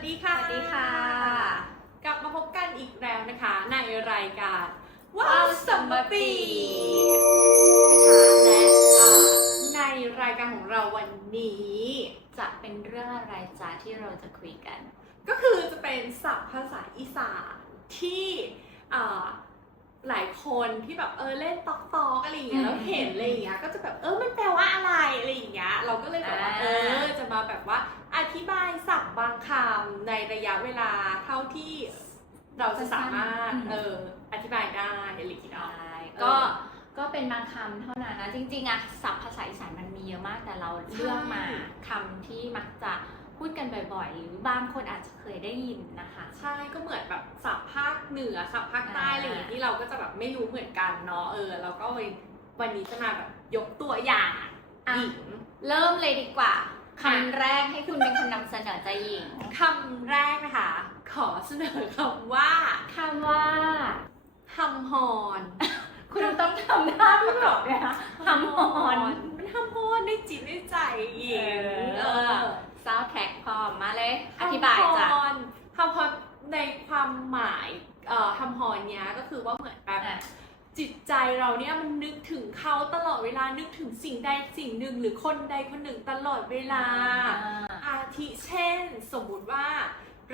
วัสดีค่ะ สวัสดีค่ะ กลับมาพบกันอีกแล้วนะคะ ในรายการว้าว้าววสัมมปี Summer นะคะและอ่าในรายการของเราวันนี้ จะเป็นเรื่องอะไรจ้าที่เราจะคุยกัน ก็คือจะเป็นศัพท์ภาษาอีสานที่อ่าหลายคนที่แบบเออเล่นตอกตอกอะไรอย่างเงี้ยอืมแล้วเห็นอะไรอย่างเงี้ยก็จะแบบเออมันแปลว่าอะไรอะไรอย่างเงี้ยเราก็เลยแบบว่าอ่าเออจะมาแบบว่า อธิบายศัพท์บางคำในระยะเวลาเท่าที่เราจะสามารถเอออธิบายได้อะไรอย่างเงี้ยใช่เออก็ก็เป็นบางคำเท่านั้นนะจริงๆอะศัพท์ภาษาอีสานมันมีเยอะมากแต่เราเลือกมาคำที่มักจะพูดกันบ่อยๆ หรือบางคนอาจจะเคยได้ยินนะคะ ใช่ก็เหมือนแบบศัพท์ภาคเหนือศัพท์ภาคใต้อ่าอะไรอย่างเงี้ยที่เราก็จะแบบไม่รู้เหมือนกันเนาะเออเราก็วันวันนี้จะมาแบบยกตัวอย่างหญิงเริ่มเลยดีกว่า คำแรกให้คุณเป็นคนนำเสนอใจหญิงคำแรกนะคะ ขอเสนอคำว่าคำว่าทำฮอน คุณต้องทำท่าประกอบด้วยนะทำฮอนมันทำฮอนได้จิตได้ใจหญิง เออ ซาวแท็กพร้อมมาเลย อธิบายจ้ะ ทำฮอนทำฮอนในความหมายเอ่อทำฮอนเนี้ยก็คือว่าเหมือนแบบ อะ จิตใจเราเนี่ยมันนึกถึงเขาต ลอดเวลานึกถึงสิ่งใดสิ่งหนึ่งหรือคนใดคนหนึ่งตลอดเวลา อาทิเช่น สมมุติว่า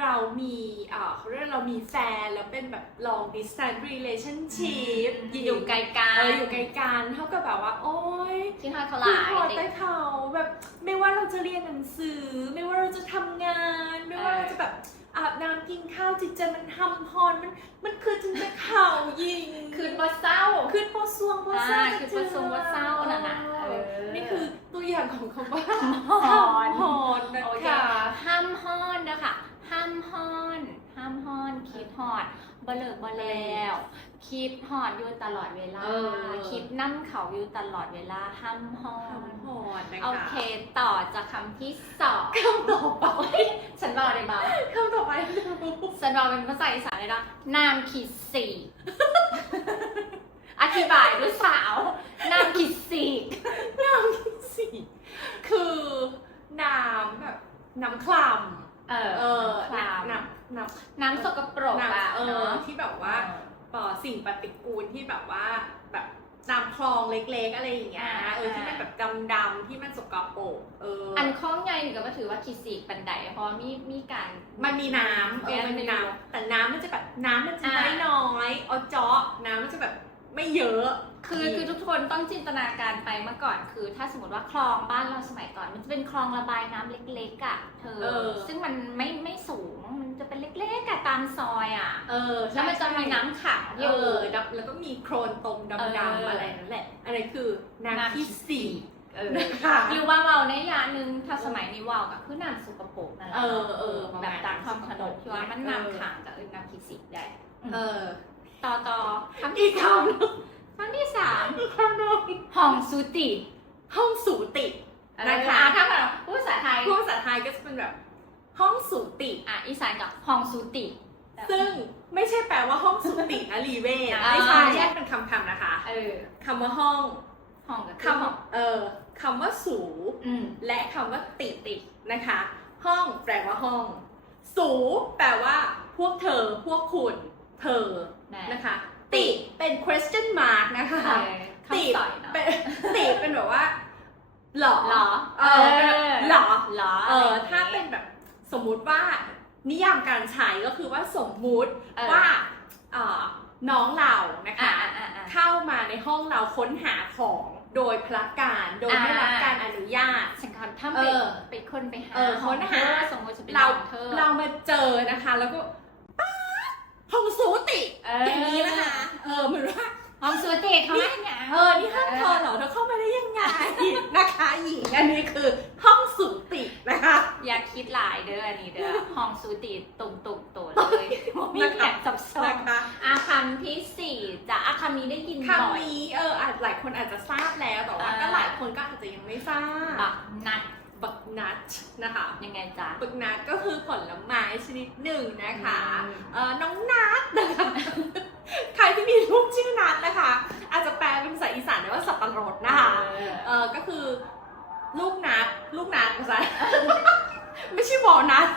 เรามีเอ่อเขาเรียกเรามีแฟน แล้วเป็นแบบ long distance relationship อยู่ไกลกัเอนออยู่ไกลกันเท่ากับแบบว่า โอ๊ยที่ทอดเขาคือหลายพอเด็ใต้กเขาแบบไม่ว่าเราจะเรียนหนังสือ ไม่ว่าเราจะทำงาน ไม่ว่าเออเราจะแบบอาบ น้ำกินข้าวจิตใจมันทำพรมันมันคือจินตเข่ายิงคืนบ่เศร้าคืนพอซวงพอเศร้าอ่าคืนพอซวงพอเศร้าน่ะนะเอเอออ นี่คือตัวอย่างของคำว่าฮอนฮอนนะโอเคคะ ห้ามฮอนนะคะ ห้ามฮอน ห้ามฮอน คิดฮอดบ่เลิกบ่แล้ว คิดฮอดอยู่ตลอดเวลา เออ คิดนั่เขาอยู่ตลอดเวลา ห้ามฮอนคำฮอนนะคะโอเค ต่อจากคำที่สองคำต่อไปฉันบอกเลยบ้าคำต่อไปฉันบอกเป็นภาษาอีสานเลยนะนามขีดสี่อธิบายด้วยสาวนามขีดสี่น้ำที่สี่คือน้ำแบบน้ำคลำ เออเออคลามน้ำน้ำน้ำสกปรกอะน้ำเออเนาะที่แบบว่าต่อสิ่งปฏิกูลที่แบบว่าแบบตามคลองเล็กๆอะไรอย่างเงี้ยเออที่มันแบบดำๆที่มันสกปรกเออออันข้องใหญ่นี่ก็ถือว่าขีดสี่ปันไดเพราะมีมีการมันมีน้ำเออแยกมันมีไม่รู้น้ำแต่น้ำมันจะแบบน้ำมันจะอ่าน้อยๆเอาเจาะน้ำมันจะแบบไม่เยอะ คือคือทุกคนต้องจินตนาการไปเมื่อก่อนคือ ถ้าสมมติว่าคลองบ้านเราสมัยก่อน มันจะเป็นคลองระบายน้ำเล็กๆอะเธอ เออ ซึ่งมันไม่ไม่สูงมันจะเป็นเล็กๆอะตามซอยอะเออแล้วมันจะมีน้ำขังอเอยู่ อดำแล้วก็มีโครนตมเอดำอๆอะไรนั่นแหละอะไรคือน้ำที่สี่เออนะคะหรือว่าเมาในยะหนึ่งถ้าสมัยนี้ว่าวก็คือน้ำสกปรกนั่นแหละเออเออแบบตามความขนบที่ว่ามันเออน้ำขังกับอื่นน้ำขีดสีได้เออ ต่อต่อคำอีที่กสองคำ หนึ่งคำที่สามอีกคำหนึ่งห้องสูติห้องสูตินะคะอ่ถ้าแบบพูดภาษาไทยพูดภาษาไทยก็จะเป็นแบบ ห้องสูติอะอีสานกับห้องสูติ ซึ่งไม่ใช่แปลว่าห้องสูตินะรีเวทอ่าไม่ใช่แยกเป็นคำๆนะคะเออคำว่าห้องห้องกับคำเออคำว่าสูอืมและคำว่าติตินะคะ ห้องแปลว่าห้อง สู แปลว่า พวกเธอ พวกคุณ เธอแม่นะคะ ติเป็น question mark นะคะเออติคำสอยเนาะเป็นติเป็นแบบว่าหรอหรอเออเป็นแบบหรอหรอเอออะไรย่งงี้ถ้าเป็นแบบสมมุติว่านิยามการใช้ก็คือว่าสมมุติเออว่าเอ่อน้องเรานะอะคะอะอะอะเข้ามาในห้องเราค้นหาของโดยพละการโดยไม่รับอ่าการอนุญาตฉันขอถ้าเอไปอไปคนไปหาเออห้องค้นหาเธอสมมติจะเป็นเราห้องเธอเรามาเจอนะคะ แล้วก็ป๊า ดห้องสูติเออ อย่างนี้นะคะ เออเหมือนว่าห้องสูติเขาไม่เนี่ยเออนี่ห้องเธอเหรอเธอเข้ามาได้ยังไง นะคะหญิงอันนี้คือห้องสูตินะคะ อย่าคิดหลายเด้ออันนี้เด้อห้องสูติตุ่มตุ่มๆตัวเลยมีแอบซับซ้อนนะคะอาคำที่สี่จะอาคำนี้ได้ยินบ่อยคำนี้เอออาจหลายคนอาจจะทราบแล้วแต่ว่าอ่าก็หลายคนก็อาจจะยังไม่ทราบ บักนัด บักนัทนะคะ ยังไงจ๊ะ บักนัทก็คือผลไม้ชนิดหนึ่งนะคะอืม เออน้องนัทนะคะ ใครที่มีลูกชื่อนัทนะคะ อาจจะแปลเป็นภาษาอีสานได้ว่าสับปะรดนะคะ เออเออก็คือลูกนัดลูกนัดภาษา ไม่ใช่บอนัท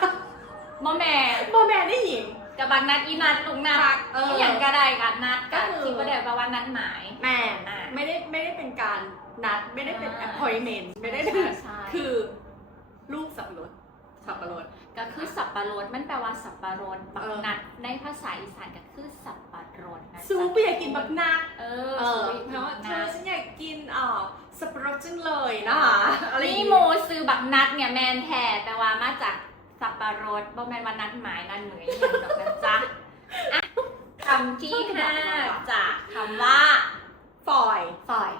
โมเมนนได้หญิง กับบางนัดอีนัดลุงนัดเออออย่างก็ได้กันนัดก็ก็คือคิดว่าเดี๋ยวแปลว่านัดหมาย แม่นอ่า ไม่ได้ไม่ได้เป็นการ นัดไม่ได้เป็น อ่า appointment ไม่ได้เป็นใช่ใช่ คือลูกสับปะรดสับปะรด ก็คือสับปะรดมันแปลว่าสับปะรดบัเอกอ นัดในภาษาอีสานก็คือสับปะรดนะซูจ๊ะไปอยากกินบักนัดเอเอออซูเพราะว่าบักเธนัอดฉันอยากกินอ่าสับปะรดจังเลยนะคะอะไรอย่างนี่งี้โมซื้อบักนัดเนี่ยแมนแท้แปลว่ามาจากสับปะรดบ่แมนว่านัดหมายนัดเหมยอย่างดอกนะจ๊ะอะคำที่ห้าจากคำว่าฟอยล์ฝอย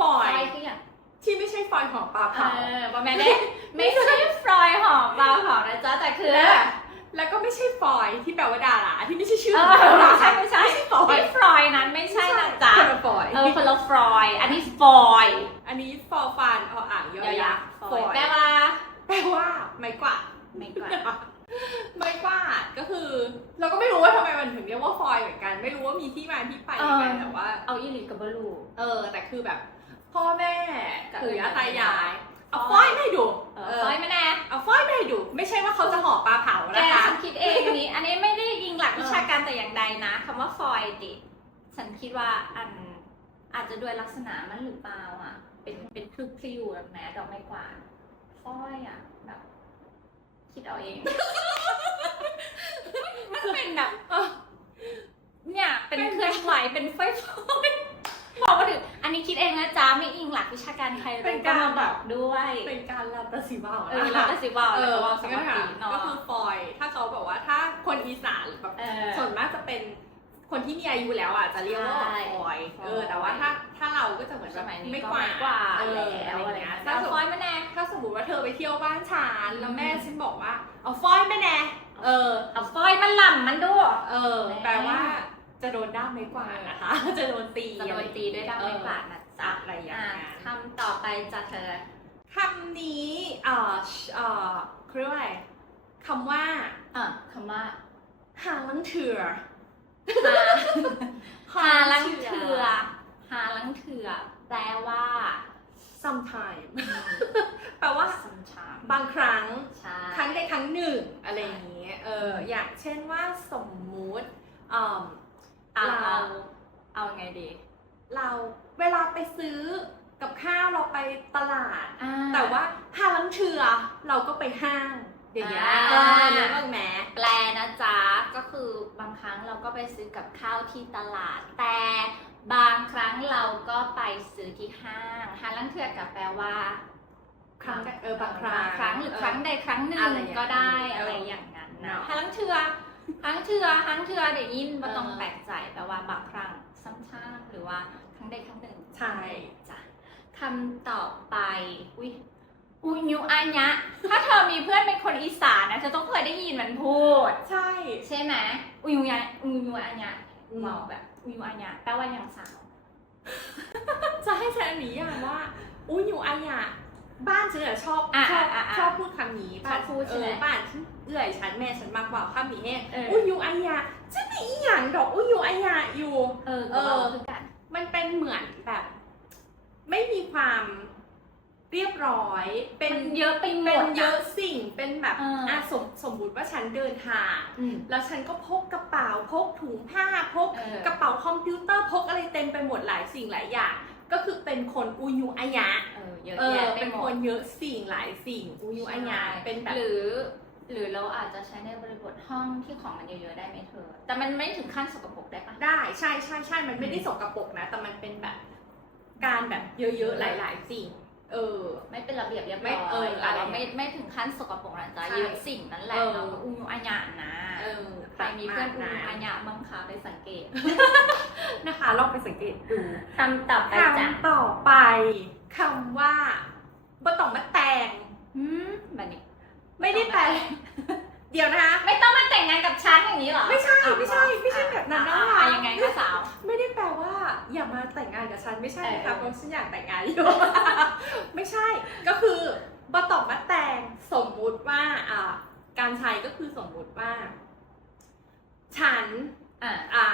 ฟอฝอยล์คืออย่างที่ไม่ใช่ฟอยล์ของปลาเอเผาอบ่แมนได้ไม่ใช่ฟรอยหอมเบาหอมนะจ๊ะแต่คือและแล้วก็ไม่ใช่ฟอยล์ที่แปลว่าดาราที่ไม่ใช่ชื่อเอของอดาราไม่ใช่ไม่ใช่ฟอยที่ล์ฟรอยนั้นไม่ใช่นะจ๊ะคนละฟอยล์เออคนละฟรอยอันนี้ฟอยอันนี้ฟอฟันออ่างยอยักษ์ฟอยแปลว่าแปลว่าไม้กวาด ไม่กว่า ไม้กวาดก็คือ เราก็ไม่รู้ว่าทำไมมันถึงเรียกว่าฟอยล์เหมือนกัน ไม่รู้ว่ามีที่มาที่ไปยังไงเออ แต่ว่า เอาอีหลีกับบลู เออ แต่คือแบบ พ่อแม่กับปู่ย่าตายาย เอาฟฟออยยล์มาให้ดูเอเอออฟอยไม่แน่เอาฟอยล์มาให้ดู ไม่ใช่ว่าเขาจะห่อปลาเผาแกนะคะ ฉันคิดเองอันนี้ อันนี้ไม่ได้ยิงหลักเออวิชาการแต่อย่างใดนะคำว่าฟอยดิฉันคิดว่าอันอาจจะด้วยลักษณะมันหรือเปล่าอะ เป็นเป็นคลึกคลิวแบบแม้ดอกไม้กวาดฟอยอะแบบคิดเอาเองมันเป็นแบบเออเนี่ยเป็นเคลื่อนไหวเป็นไฟฟอย บอกมาถึงอันนี้คิดเองนะจ๊ะไม่อิงหลักวิชาการใครเป็นรู้การมาบอกด้วยเป็นการลาตาซิว่าเออแล้วก็สิว่าเอแล้วอก็ว่าสก็มัครค่ะดีเนาะก็คือฟอยล์ถ้าเขาแบบว่าถ้าคนอีสานแบบเออส่วนมากจะเป็นคนที่มีอายุแล้วอะจะเรียกว่าใช่ฟอยล์ฟอยล์เออแต่ว่าถ้าถ้าเราก็จะเหมือนสแบบมัยนี้ไม่ก็กว่าไม่กว่าเออแล้วอะไรอะไรเงี้เงี้ยยถ้าเอาสมฟมอยติมาแน่ถ้าสมมติว่าเธอไปเที่ยวบ้านฉันแล้วอืมแม่ฉันบอกว่าเอาฟอยล์มาแน่เออเอาฟอยมันหล่ำมันด้วยเออแปลว่า จะโดนด้ามไม้กวาดนะคะ จะโดนตีจะโดนตีด้วยด้ามไม้กวาดนะจ๊ะอะไรอย่างอะเงี้ยคำต่อไปจะเธอคำนี้เอ่อเอ่อเขาเรียกว่าอะไรคำว่าอะคำว่าหาลังเถื่อหาหาลังเถื่อหาลังเถื่อแปลว่า sometime แปลว่า sometimes บางครั้งใช่ครั้งใดครั้งหนึ่งอะไรอย่างเงี้ย เออ อย่างเช่นว่าสมมุติ เอ่อเอาเราเอาเอาไงดี เราเวลาไปซื้อกับข้าวเราไปตลาด อ่ แต่ว่าหาลังเถื่อเราก็ไปห้างอย่างเงี้ยอ่า เออนึกออกไหม แปลนะจ๊ะ ก็คือบางครั้งเราก็ไปซื้อกับข้าวที่ตลาด แต่บางครั้งเราก็ไปซื้อที่ห้างหาลังเถื่อกับแปลว่าครั้งใดเออบางครั้งบางครั้งหรือครั้งใดครั้งหนึ่อะไรงอย่างนั้นก็ได้เออออะไรอย่างนั้นเนนะอะหาลังเถื่อ หาลังเถื่อหาลังเถื่อเดี๋ยวยินมาต้องเออแปลกใจแปลว่าบางครั้งซ้ำช่างหรือว่าครั้งใดครั้งหนึ่งใช่จ้ะคำต่อไปอุ้ยอุยุอัญญะถ้าเธอมีเพื่อนเป็นคนอีสานนะเธอต้องเคยได้ยินมันพูด ใช่ ใช่ไหมอุยุยะอุยุอัญญะอืมบอกแบบอุยุอัญญะแปลว่าอย่างสาว จะให้ฉันนิยามว่าอุ้ยอยู่อันยะบ้านฉันอะชอบอะชอบอะอะชอบพูดคำนี้ชอบพูดใช่ไหมเออบ้านฉันเอื่อยฉันแม่ฉันมากกว่าคำนี้แห้งเอออุ้ยอยู่อันยะฉันมีอีหยังดอกอุ้ยอยู่อันยะอยู่ เออเออคือกัน มันเป็นเหมือนแบบ ไม่มีความเรียบร้อย เป็นมันเยอะไปหมเป็นด เยอะสิ่งเป็นแบบเอออะสมสมมุติว่าฉันเดินทาง อืม แล้วฉันก็พกกระเป๋าพกถุงผ้าพก เออ กระเป๋าคอมพิวเตอร์พกอะไรเต็มไปหมดหลายสิ่งหลายอย่าง ก็คือเป็นคนอุยุอายะเออเยอะเออแยะไปเป็นหมคดนเยอะสิ่งหลายสิ่งอุยุอายะใช่เป็นแบบ หรือ หรือเราอาจจะใช้ในบริบทห้องที่ของมันเยอะๆได้ไหมเธอ แต่มันไม่ถึงขั้นสกปรกได้ปะ ได้ใช่ใช่ใช่มันไม่ได้สกปรกนะ แต่มันเป็นแบบการแบบเยอะๆหลาย ๆ สิ่ง เออ ไม่เป็นระเบียบเรียบไม่ร้อยเออแต่เราอะไรไม่ไม่ถึงขั้นสกปรกนะจ๊ะใช่เยอะสิ่งนั่นแหละเออ เราก็อุยุอัญญะนะเออใครมีเพื่อนอุประยุมาณอัญญะบ้างคะไปสังเกต นะคะลองไปสังเกตดู คำต่อไปจ้ะคำต่อไปคำว่าบะต่องมะแตงอืมแบบนี้ ไม่ได้แปลเดี๋ยวนะคะ ไม่ต้องมาแต่งงานกับฉันอย่างนี้เหรอไม่ใช่อะไม่ใช่ไม่ใช่แบบนั้นอ่นะคะอ่ยังไงคะสาว ไม่ได้แปลว่า อย่ามาแต่งงานกับฉันไม่ใช่นะเอคะอเพราะฉันอยากแต่งงานอยู่ไม่ใช่ก็คือบะตอกมะแตงสมมุติว่าอ่าการใช้ก็คือสมมุติว่า ฉันอะอ่า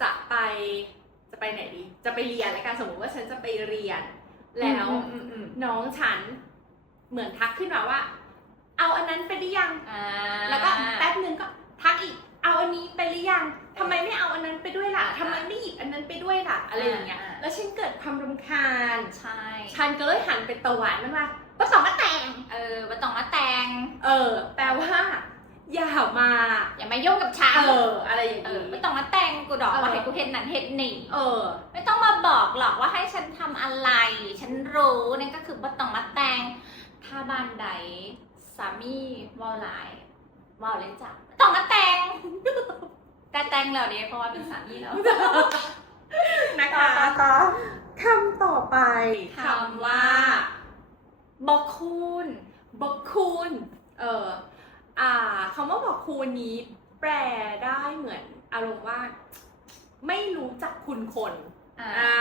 จะไปจะไปไหนดี จะไปเรียนแล้วกันสมมติว่าฉันจะไปเรียน แล้วอืมอืมน้องฉันเหมือนทักขึ้นมาว่า เอาอันนั้นไปหรือยังแล้วก็แป๊บนึงก็ทักอีก เอาอันนี้ไปหรือยังทำไมไม่เอาอันนั้นไปด้วยล่ะทำไมไม่หยิบอันนั้นไปด้วยล่ะอะไรอย่างเงี้ย แล้วฉันเกิดความรำคาญ ใช่ฉันก็เลยหันไปตะหวานมันว่าป้าสองมาแตงเออปาต้องมาแตงเออ แปลว่า อย่ามา อย่ามายุ่งกับฉันเออ อะไรอย่างเออไม่ะต้องมาแต่งกูดอกเอมาให้กูเห็นหนั่เห็นหนี่เออ ไม่ต้องมาบอกหรอกว่าให้ฉันทำอะไร ฉันรู้นี่นก็คือว่ต้องมาแต่งถ้าบ้านใด สามีวอลไลน์วอลเลยจ้ะบ่ต้องมาแต่งแต่แต่งแล้วเด้เพราะว่าเป็นสามีแล้วนะคะคำต่อไปคำว่าบอกคุณบอกคูณเอออ่าคำว่าบอกคูณนี้แปลได้เหมือนอารมณ์ว่า ไม่รู้จักคุณคนอ่าอ่า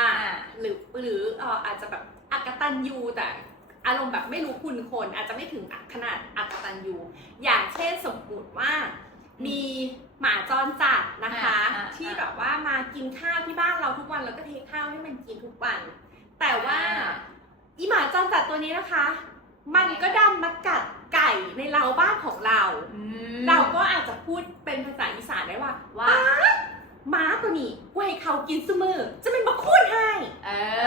หรือหรือเอ่ออาจจะแบบอักตันยูแต่ อารมณ์แบบไม่รู้คุณคน อาจจะไม่ถึงขนาดอักตันยูอย่างเช่นสมมติว่ามีหมาจรจัดนะคะ อ่าอ่าที่แบบว่ามากินข้าวที่บ้านเราทุกวันแล้วก็เทข้าวให้มันกินทุกวัน แต่ว่าอีหมาจรจัดตัวนี้นะคะ มันก็ดันมากัดไก่ในเล้าบ้านของเราอืมเราก็อาจจะพูดเป็นภาษาอีสานได้ว่าว่า ม้าตัวนี้กูให้เขากินเสมอจะเป็นมาคูดให้ เอเอ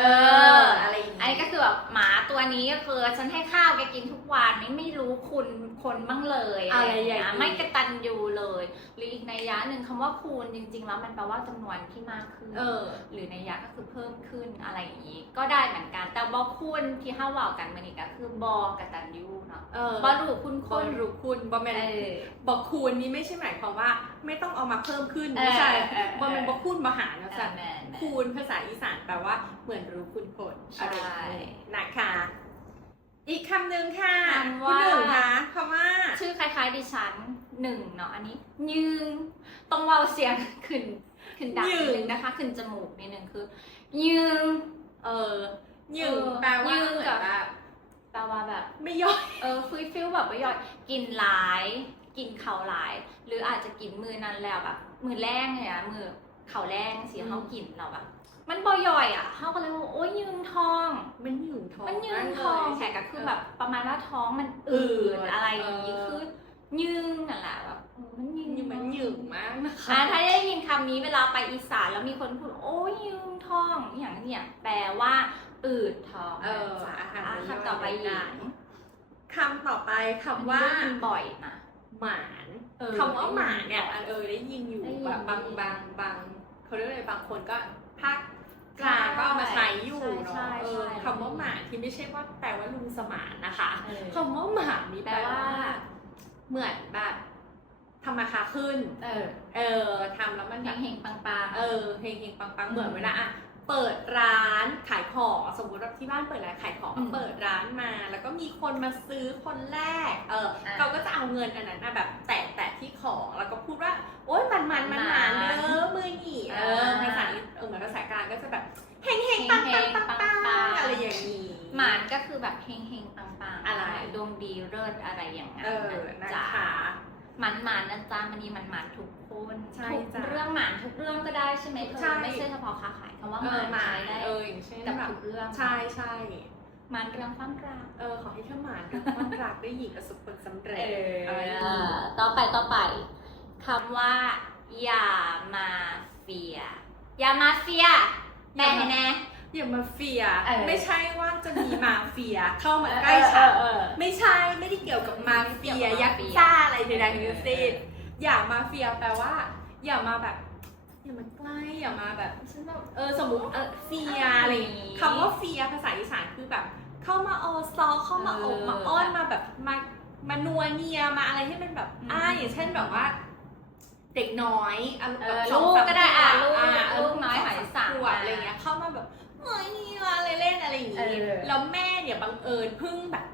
อออะไรอย่างอันนี้นี้ก็คือแบบหมาตัวนี้ก็คือฉันให้ข้าวแกกินทุกวันไม่ไม่รู้คุณคนบ้างเลยอะไรอย่างเงี้นี้ยไม่กระตันยูเลย หรืออีกในยยะหนึ่งคำว่าคูณจริง ๆ แล้วมันแปลว่าจำนวนที่มากขึ้นเออ หรือในยยะก็คือเพิ่มขึ้นอะไรอย่างนี้ก็ได้เหมือนกัน แต่บอคุณที่ห้าว่ากันมันอีกก็คือบอกระตันยูเนาะเออบอรู้คุณคคนนรู้คุณบอแมนเออ บอกคูณนี้ไม่ใช่หมายความว่าไม่ต้องเอามาเพิ่มขึ้นเออไม่ใช่ เออเออบอแมนบอกคูณมาหารนะแมจ๊ะนแมนคูณภาษาอีสานแปลว่าเหมือนรู้คุณคนใช่อะไรอย่างนี้นะคะ อีกคำหนึ่งค่ะคำคุว่า ณหนึ่งคะคำว่า ชื่อคล้ายๆดิฉันหนึ่งเนาะอันนี้ยืงต้องเวาเสียง ขึ้นขึ้นดังนิดนึงนะคะ ขึ้นจมูกนิดนึงคือ ยืงเออหยืงเออแปลว่ายืงเหมือกับ นแบบแปลว่าแบบ ไม่ย่อย เออฟิลฟิลแบบว่าย่อยกินหลาย กินเขาวหลาย หรืออาจจะกินมือนั้นแล้วแบบ มือแรงเลยอะมือเขาแรงสิอืมเขากินเราแบบมันบ่ย่อยอะเขาก็เลยว่าโอ้ยยืงท้องมันหยืงท้อง มันยืงากท้องเลยแขกก็คือแบบประมาณว่าท้องมันอืดเออออะไรอย่างนี้เออคือยืงนั่นแหละแบบเออมันยืงยืงมันหยืงมากนะคะอ่าถ้าได้ยินคำนี้เวลาไปอีสานแล้วมีคนพูดโอ้ยยืงท้องอย่างเนี้ยแปลว่าอืดท้องเออนะอาหารจ๊ะมันคำต่อไปย่อยหญิได้งคำต่อไปคำว่าได้ยินบ่อยนะ หมานเออคำว่าหมานเนี่ยอันเออได้ยินอยู่ได้ยิน แบบบางบางบางเขาเรียกอะไรบางคนก็ภาคกลางก็เอามาใช้อยู่เนาะใช่ใช่เออใช่คำว่าหมานที่ไม่ใช่ว่าแปลว่าลุงสมานนะคะเออคำว่าหมานนี่แปลว่าแปลว่าเหมือนแบบทำมาค้าขึ้น เออเออทำแล้วมันเฮแบบงเฮงๆปังปังๆ เออเฮงเฮงปังปังอืมเหมือนเวลาอะ เปิดร้านขายของสมมติว่าที่บ้านเปิดร้านขายของอืมเปิดร้านมา แล้วก็มีคนมาซื้อคนแรก เอออะเราก็จะเอาเงินอันนั้นนะแบบแตะแตะที่ของแล้วก็พูดว่า โอ๊ยมันมันมันมัมันนเด้อมือหนีเอออ่า ภาษาเออเหมือนภาษากลางก็จะแบบเฮงเฮงปังปังปังปังอะไรอย่างนี้ หมานก็คือแบบเฮงเฮงปังปังๆอะไร ดวงดีเลิศอะไรอย่างนั้นเออนะจ๊ะคะ หมันหมันนะจ๊ะมันนี่มันหมันทุก คนใช่ทุกจ้ะ เรื่องหมันทุกเรื่องก็ได้ใช่ไหมเธใช่อไม่ใช่เฉพาะค้าขายคำว่าเอหมัอนหมาใช้ได้เอออย่างเช่นกับแบบทุกเรื่องใช่ใช่หมันเรื่องความรักเออขอให้เธอหมานรักความรักได้หญิงประสบผลสำเร็จอะไรอย่างเอนี้อต่อไปต่อไปคำว่า อย่ามาเฟีย อย่ามาเฟียแปลให้แน่ อย่ามาเฟีย เออ ไม่ใช่ว่าจะมีมาเฟียเข้ามาใกล้ฉัน เออไม่ใช่ไม่ได้เกี่ยวกับมาเฟียไม่เกี่ยวกับยักมาเฟียษ์ซ่าอะไรใดๆเออทั้งสิ้น อย่ามาเฟียแปลว่า อย่ามาแบบ อย่ามาใกล้อย่ามาแบบฉันแบบเออสมมติเออเฟียอะไรอย่างงี้คำว่าเฟียภาษาอีสานคือแบบ เข้ามาออซอเข้ามาอบมาอ้อนมาแบบมามานัวเนียมาอะไรให้มันแบบอ่าอย่างเช่นแบบว่า เด็กน้อยอะเอแบอบสองลูกสามก็ได้อะขวบลูกอะเลูกน้อยสงหายสามขวบอะไรเงี้ยเข้ามาแบบเฮ้ยมาอะไรเล่นอะไรอย่างเองี้อแล้วแม่เนี่ยบังเอิญเพิ่งแบบ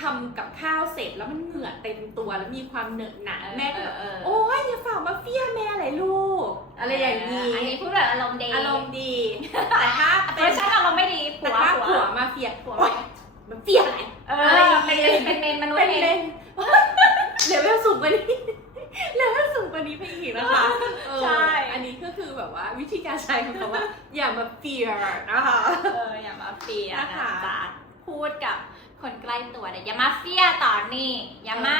ทำกับข้าวเสร็จแล้วมันเหงื่อเต็มตัวแล้วมีความเหนอะหนะแม่ก็แบบเออโอ้ยอย่าฝ่ามาเฟียแม่อะไรลูก อะไรอย่างนี้อันนี้พูดแบบอารมณ์ดีอารมณ์ดีแต่ถ้าเวเป็อนร์ชันอารมณ์ไม่ดีผัแต่วถ้าผัผัววมาเฟียผัวโอ๊ยมันเฟียอะไรเออะไรออย่างเป็นงี้เป็นเมนมนุษเป็นย์เอเลงนเลเวลสูงกว่านี้เลเวลสูงกว่านี้ไปอีกนะคะเออใช่อันนี้ก็คือแบบว่าวิธีการใช้ของคำว่าอย่ามาเฟียนะคะเอออย่ามาเฟียนะนะคะจ๊ะพูดกับ คนใกล้ตัวเนี่ยอย่ามาเฟียต่อนี่อย่ามา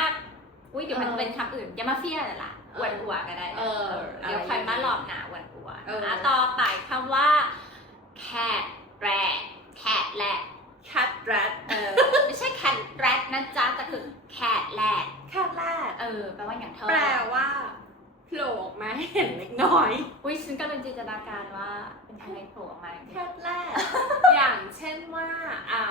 อุ้ยเดี๋ยวมันจะเป็นคำอื่นอย่ามาเฟียเลยล่ะอวดอัวก็ได้นะเออเดี๋ยวใครมาหลอกหนาอวดอัวเออนะต่อไปคำว่า cat rat cat rat cat rat เออไม่ใช่ cat rat นะจ๊ะแต่คือ cat rat cat rat เออแปลว่าอย่างเธอแปลว่าโผล่ออกมาให้เห็นเล็กน้อย อุ้ยฉันก็เลยจินตนาการว่าเป็นอะไรโผล่ออกมาแคทแรกอย่างเช่นว่าอ่า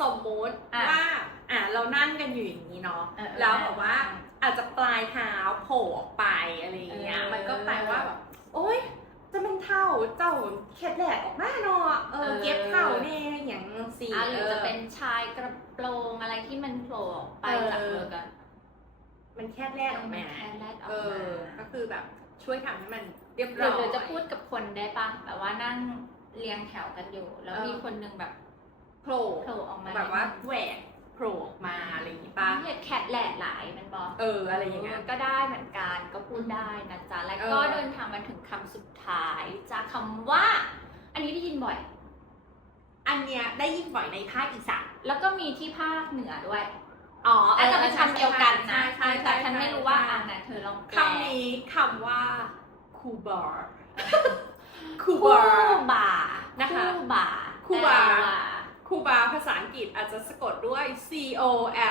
สมมุติอะว่าอะเรานั่งกันอยู่อย่างนี้เนาะเออเออแล้วแบบว่าอาจจะปลายเท้าโผล่ออกไปอะไรอย่างเงี้ยเออ มันก็แปลว่าแบบโอ๊ยจะเป็นเท่าเจ้าแคทแรกออกมาเนาะเออเออเก็บเท่าแน่อย่างสีอะหรือจะเป็นชายกระโปรงอะไรที่มันโผล่ออกไปจากเธอกันมันแคทแรกออกมาแค่แรกออเอกมาอก็คือแบบช่วยทำให้มันเรียบหร้รืออยหรือจะพูดกับคนได้ปะแบบว่านั่งเรียงแถวกันอยู่ แล้วเออ มีคนหนึงแบบ โผล่โผล่ออกมาแบบว่าแหวกโผล่ออกมาอะไรอย่างงี้ปะเหตุแคทแหลดหลายมันบอกเอออะไรอย่างเงี้ยก็ได้เหมือนกันก็พูดได้นะจ๊ะแล้วเออก็เดินทางมาถึงคำสุดท้ายจากคำว่า อันนี้ได้ยินบ่อย อันเนี้ยได้ยินบ่อยในภาคอีสานแล้วก็มีที่ภาคเหนือด้วยอ๋ออาจจะเป็นคำเดียวกันนะใช่ใช่แต่ฉันไม่รู้ว่าใช่อันน่ะเธอลองแปลคำนี้คำว่าคูบาร์คูคู่บาร์บ่านะคะคู่บ่าคู่บ่าแปลว่ คูบาร์ภาษาอังกฤษอาจจะสะกดด้วย C O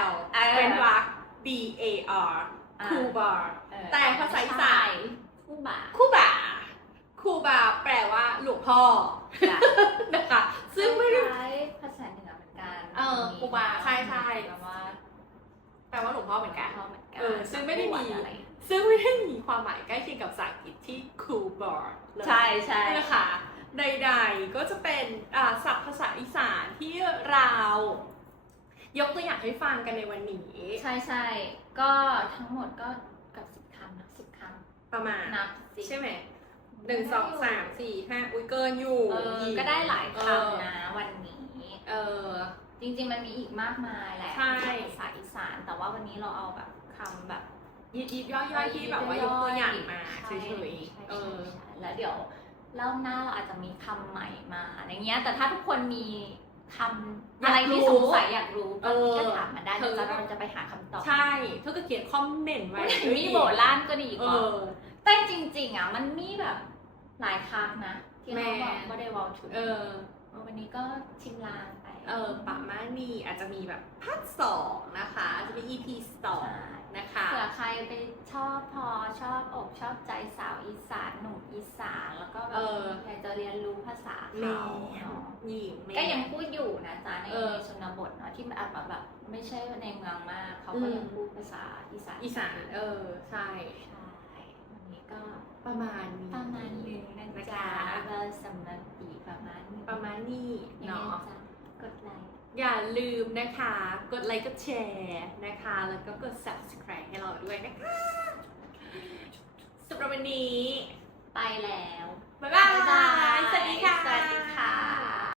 L เออเป็นวรรค B A R อ่าคูบาร์เออแต่ภาษาอีสานคู่บ่าคูบาร์คูบาร์แปลว่าหลวงพ่อจ้ะนะคะ ซึ่งไม่ได้คล้ายๆภาษาเหนือเหมือนกัน เออครูบาใช่ใช่แปลว่าแปลว่าหลวงพ่อเหมือนกันพ่อเหมือนกันเออซึ่งไม่ได้มีบวชอะไรซึ่งไม่ได้มีความหมายใกล้เคียงกับภาษาอังกฤษที่คูบาร์เลยใช่ใช่นะคะ ใดๆ ก็จะเป็นอ่าศัพท์ภาษาอีสานที่เรายกตัวอย่างให้ฟังกันในวันนี้ ใช่ใช่ก็ทั้งหมดก็เกับสิบคำนะสิบคประมาณำนับสิใช่ไหมหนึ่งสองสามสี่ห้าอุ้ยเกินอยู่เอออีกก็ได้หลายเออคำนะวันนี้ เออจริงๆมันมีอีกมากมายแหละใช่ภาษาอีสาน แต่ว่าวันนี้เราเอาแบบคำแบบยิบยิบย่อยๆที่แบบว่ายกตัวอย่างมาเฉใช่ยใช่ๆเออใช่แล้วเดี๋ยว รอบหน้าเราอาจจะมีคำใหม่มาอะไรเงี้ย แต่ถ้าทุกคนมีคำอะไรที่สงสัยอยากรู้เออก็ถามมาได้เธเดี๋ยอ วเราจะไปหาคำตอบใช่เธอก็เขียนคอมเมนต์ไว้มีโบราณก็ดีกเอว่าอ แต่จริง ๆอะมันมีแบบหลายครั้งนะ ที่เราบอกแม่ ว่าได้เวอลถึงเออเออ วันนี้ก็ชิมลางไป เออประมาณนี้อาจจะมีแบบภาคสองนะคะอาจจะเป็น EP สองนะคะเผื่อใครไปชอบพอชอบอกชอบใจสาวอีสานหนุ่มอีสานแล้วก็แบเอบออยากจะเรียนรู้ภาษาแม่เขาเนาะหญิงแม่ก็ยังพูดอยู่นะจ๊ะในเออในชนบทเนาะที่มันอาจจะแบบไม่ใช่ในเมืองมากเขาก็ยังอืมพูดภาษาอีสานอีสานเออใช่ ใช่วันนี้ก็ประมาณนี้ ประมาณนึงนะนะจ๊ะคะก็สำหรับปีประมาณนึงประมาณนี้ยังไงเนาะ จ๊ะ กดไลค์ อย่าลืมนะคะ กดไลค์กดแชร์นะคะ แล้วก็กด subscribe ให้เราด้วยนะคะสำหรับวันนี้ ไปแล้ว บ๊ายบายบ๊ายบายสวัสดีค่ะ สวัสดีค่ะ